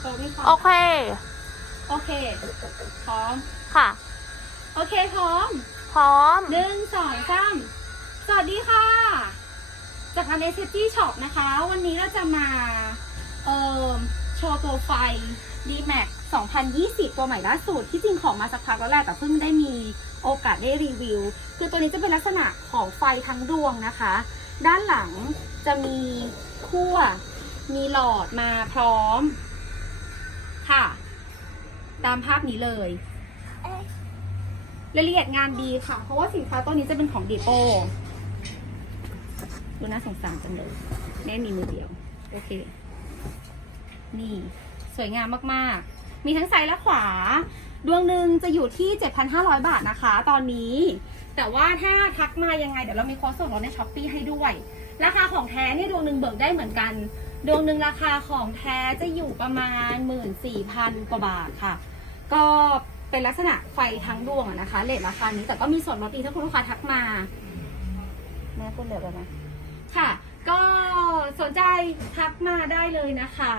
พร้อมไหมคะโอเค โอเค พร้อม ค่ะ โอเคพร้อม พร้อม หนึ่งสองสามสวัสดีค่ะ จากทาง s อ t Shop นะคะ วันนี้เราจะมา เอ่อ โชว์ตัวไฟ D-Max 2020 ตัวใหม่ล่าสุด ที่จริงของมาสักพักแล้วแหละแต่เพิ่งได้มีโอกาสได้รีวิว คือตัวนี้จะเป็นลักษณะของไฟทั้งดวงนะคะ ด้านหลังจะมีขั้วมีหลอดมาพร้อมค่ะ ตามภาพนี้เลยรายละเอียดงานดีค่ะ เพราะว่าสินค้าตัวนี้จะเป็นของดีโปดูน่าสงสารจังเลยแม่มีมือเดียว โอเค นี่ สวยงามมากๆ มีทั้งซ้ายและขวา ดวงหนึ่งจะอยู่ที่ 7,500 บาทนะคะ ตอนนี้ แต่ว่าถ้าทักมายังไง เดี๋ยวเรามีโค้ดส่วนลดในช้อปปีให้ด้วย ราคาของแท้เนี่ยดวงหนึ่งเบิกได้เหมือนกัน ดวงหนึ่งราคาของแท้จะอยู่ประมาณ 14,000 กว่าบาทค่ะ ก็เป็นลักษณะไฟทั้งดวงอะนะคะเลทราคานี้แต่ก็มีส่วนลดอีกถ้าคุณลูกค้าทักมาแม่พูดเร็วไปไหมค่ะ ก็สนใจทักมาได้เลยนะคะ